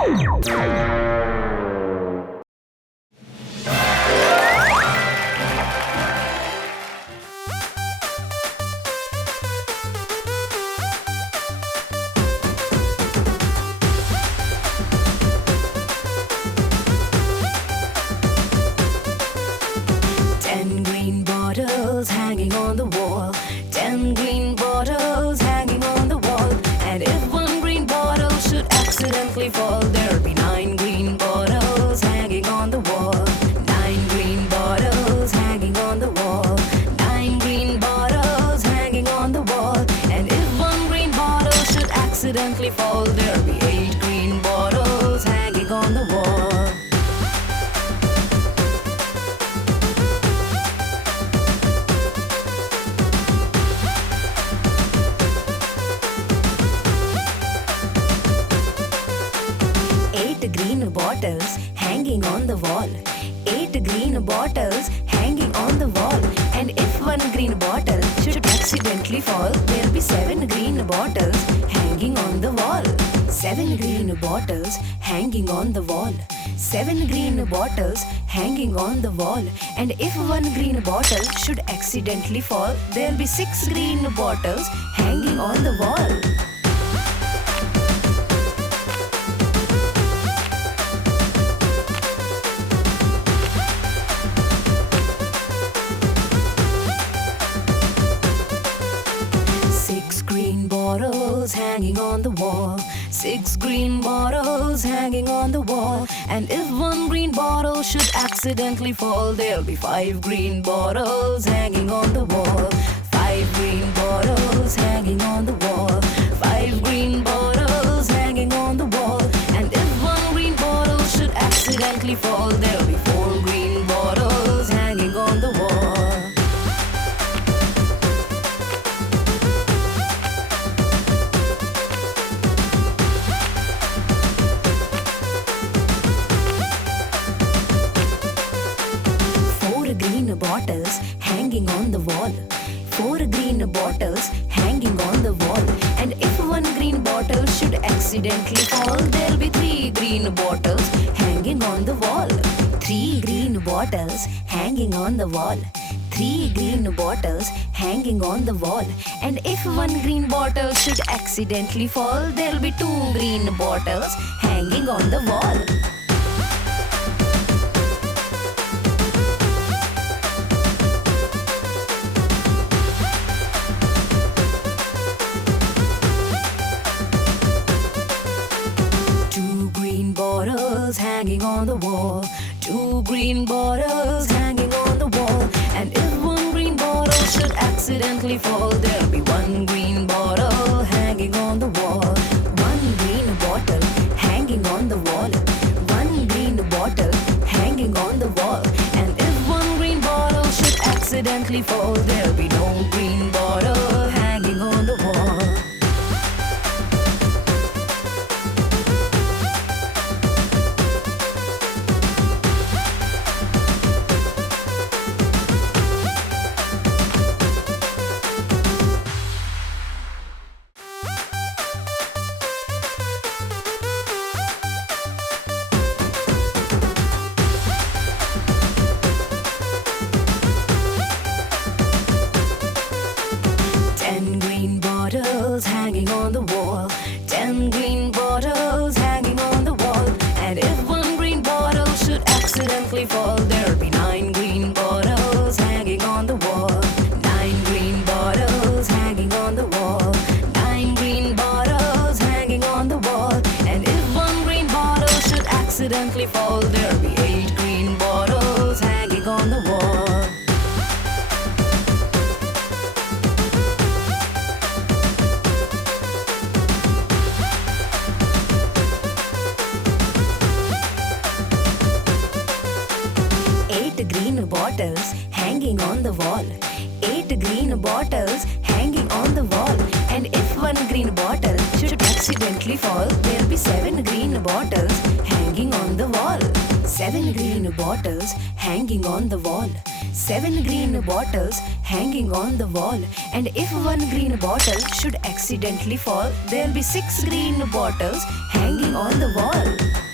Hanging on the wall, 10 green bottles hanging on the wall. And if one green bottle should accidentally fall, there'll be 9 green bottles hanging on the wall. 9 green bottles hanging on the wall. 9 green bottles hanging on the wall. And if one green bottle should accidentally fall, there'll be 8 green bottles hanging on the wall. Bottles hanging on the wall. 8 green bottles hanging on the wall. And if one green bottle should accidentally fall, there'll be 7 green bottles hanging on the wall. 7 green bottles hanging on the wall. 7 green bottles hanging on the wall. And if one green bottle should accidentally fall, there'll be 6 green bottles hanging on the wall. Bottles hanging on the wall. 6 green bottles hanging on the wall. And if one green bottle should accidentally fall, there'll be 5 green bottles hanging on the wall. 5 green bottles hanging on the wall. 5 green bottles hanging on the wall. And if one green bottle should accidentally fall, there'll be 4 green bottles hanging on the wall. Bottles hanging on the wall. 4 green bottles hanging on the wall. And if one green bottle should accidentally fall, there'll be 3 green bottles hanging on the wall. 3 green bottles hanging on the wall. 3 green bottles hanging on the wall. And if one green bottle should accidentally fall, there'll be 2 green bottles hanging on the wall. Bottles hanging on the wall. 2 green bottles hanging on the wall. And if one green bottle should accidentally fall, there'll be 1 green bottle hanging on the wall. 1 green bottle hanging on the wall. 1 green bottle hanging on the wall. And if one green bottle should accidentally fall, there'll be no green bottle hanging on the wall. Hanging on the wall. 10 green bottles hanging on the wall. And if one green bottle should accidentally fall, there'll be 9 green bottles hanging on the wall. 9 green bottles hanging on the wall. 9 green bottles hanging on the wall. And if one green bottle should accidentally fall, there'll be 8 green bottles hanging on the wall. 8 green bottles hanging on the wall. 8 green bottles hanging on the wall. And if one green bottle should accidentally fall, there'll be 7 green bottles hanging on the wall. 7 green bottles hanging on the wall. 7 green bottles hanging on the wall. And if one green bottle should accidentally fall, there'll be 6 green bottles hanging on the wall.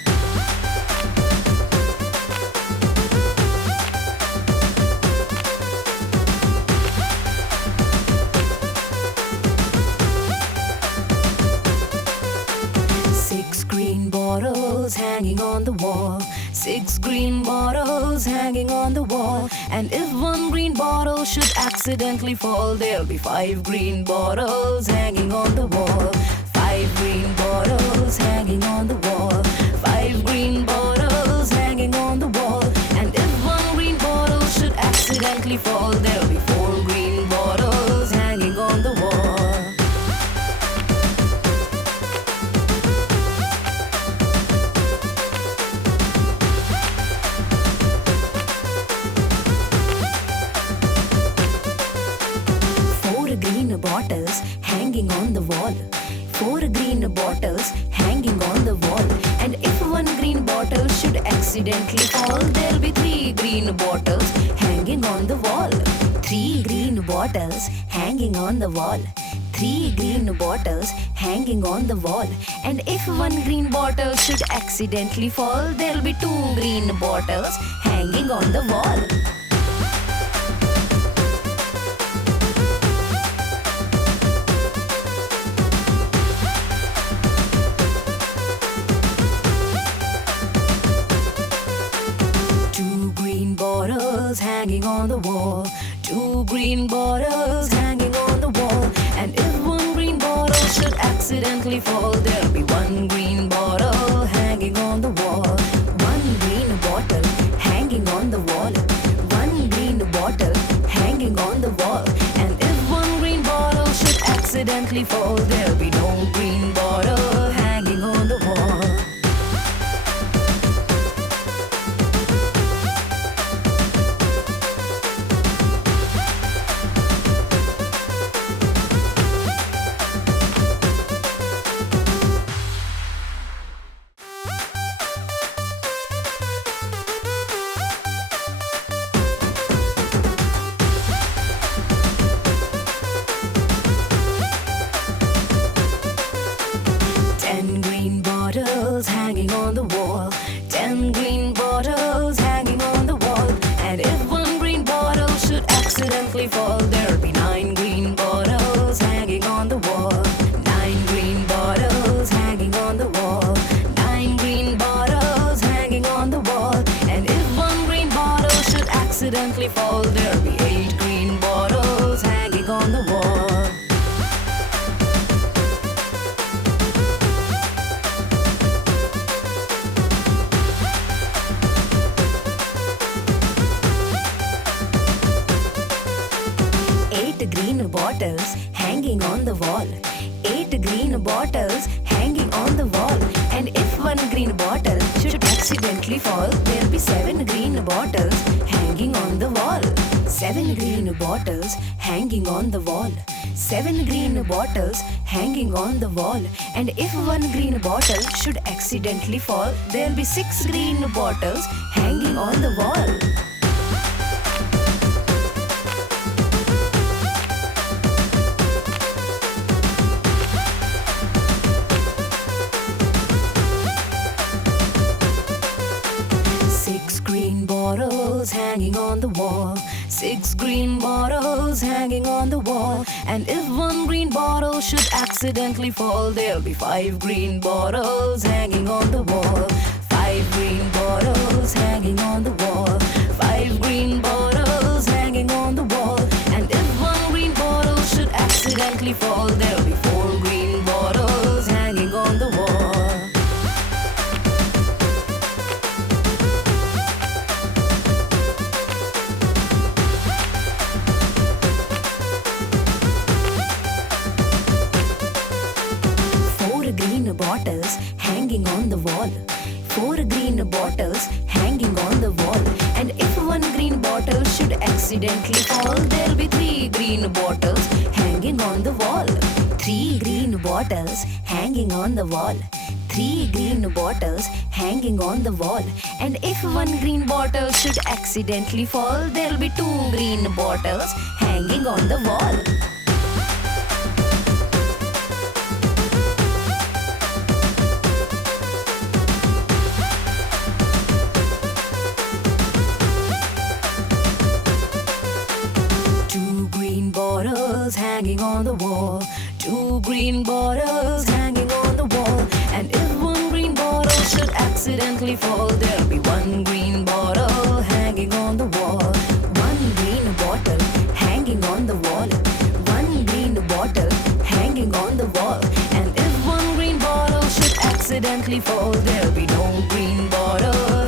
bottles hanging on the wall. 6 green bottles hanging on the wall. And if one green bottle should accidentally fall, there'll be 5 green bottles hanging on the wall. 5 green bottles hanging on the wall. 5 green bottles hanging on the wall. And if one green bottle should accidentally fall, there'll be 4 green bottles hanging on the wall. Bottles hanging on the wall. 4 green bottles hanging on the wall. And if one green bottle should accidentally fall, there'll be 3 green bottles hanging on the wall. 3 green bottles hanging on the wall. 3 green bottles hanging on the wall. And if one green bottle should accidentally fall, there'll be 2 green bottles hanging on the wall. Bottles hanging on the wall. 2 green bottles hanging on the wall. And if one green bottle should accidentally fall, there'll be 1 green bottle hanging on the wall. 1 green bottle hanging on the wall. 1 green bottle hanging on the wall. And if one green bottle should accidentally fall, there'll be no green bottle hanging on the wall. Hanging on the wall. 10 green bottles hanging on the wall. And if one green bottle should accidentally fall, there'll be 9 green bottles hanging on the wall. 9 green bottles hanging on the wall. 9 green bottles hanging on the wall. And if one green bottle should accidentally fall, there'll be 8 green bottles hanging on the wall. 8 green bottles hanging on the wall. 8 green bottles hanging on the wall. And if one green bottle should accidentally fall, there'll be 7 green bottles hanging on the wall. 7 green bottles hanging on the wall. 7 green bottles hanging on the wall. And if one green bottle should accidentally fall, there'll be 6 green bottles hanging on the wall. 6 green bottles hanging on the wall. 6 green bottles hanging on the wall. And if one green bottle should accidentally fall, there'll be 5 green bottles hanging on the wall. 5 green bottles hanging on the wall. 5 green bottles hanging on the wall. And if one green bottle should accidentally fall, there'll be 4 green bottles hanging on the wall. 4 green bottles hanging on the wall. 4 green bottles hanging on the wall. And if one green bottle should accidentally fall, there'll be 3 green bottles hanging on the wall. 3 green bottles hanging on the wall. 3 green bottles hanging on the wall. And if one green bottle should accidentally fall, there'll be 2 green bottles hanging on the wall. 2 green bottles hanging on the wall. 2 green bottles hanging on the wall. And if one green bottle should accidentally accidentally fall, there'll be one green bottle hanging on the wall. One green bottle hanging on the wall. One green bottle hanging on the wall. And if one green bottle should accidentally fall, there'll be no green bottle